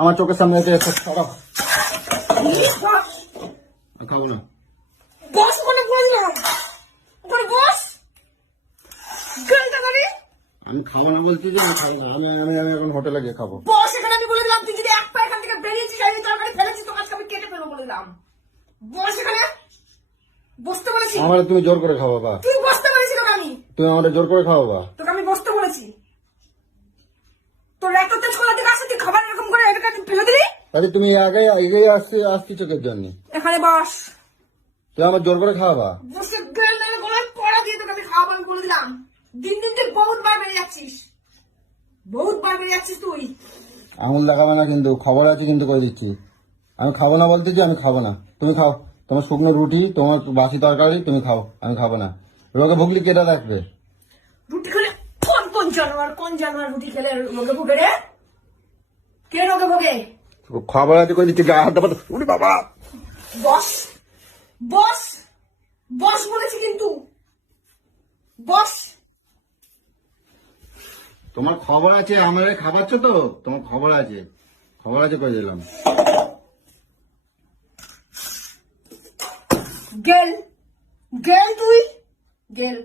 আমার চোখের সামনে এসে খাবো না। বস ওখানে বললাম, ওখানে বস। আমি খাবো না বলছি যে আমি খাবো না। আমি আমি আমি এখন হোটেলে গিয়ে খাবো। বস এখানে আমি বলে দিলাম, তুই যদি এক পা এখান থেকে বেরিয়েছিস আমি তরকারি ফেলেছিস তো আজকে আমি কেটে ফেলবো বলে দিলাম। বস এখানে বসতে বলেছি। আমার তুমি জোর করে খাও বাবা। তুই বসতে বলেছি তোকে আমি। তুমি আমাদের জোর করে খাও বাবা। তোকে আমি বসতে বলেছি। তোর এত তেজ কোথা থেকে আসে, তুই খাবার এরকম করে এটাকে ফেলে দিলি? তাহলে তুমি আগে এগিয়ে আসছি চোখের জন্য। এখানে বস। তুমি আমার জোর করে খাওয়াবা। বসে গেল না গলায় পড়া দিয়ে তোকে আমি খাওয়াবো আমি বলে দিলাম। দিন দিন তুই বহুত বার বেড়ে যাচ্ছিস, বহুত বার বেড়ে যাচ্ছিস তুই। আঙুল দেখাবে না কিন্তু, খবর আছে কিন্তু করে দিচ্ছি। আমি খাবো না বলতেছি, আমি খাবো না। তুমি খাও, তোমার শুকনো রুটি, তোমার বাসি তরকারি তুমি খাও, আমি খাবো না। রোগে ভুগলি কেটা রাখবে? রুটি খেলে কোন জানোয়ার রুটি খেলে রোগে ভোগে রে? কে রোগে ভোগে? খবর আছে করে দিচ্ছি, গায়ে হাত দেবো। উনি বাবা। বস বস বস বলেছি কিন্তু, বস। তোমার খবর আছে, আমার খাবারছো তো, তোমার খবর আছে করে দিলাম। গেল তুই গেল।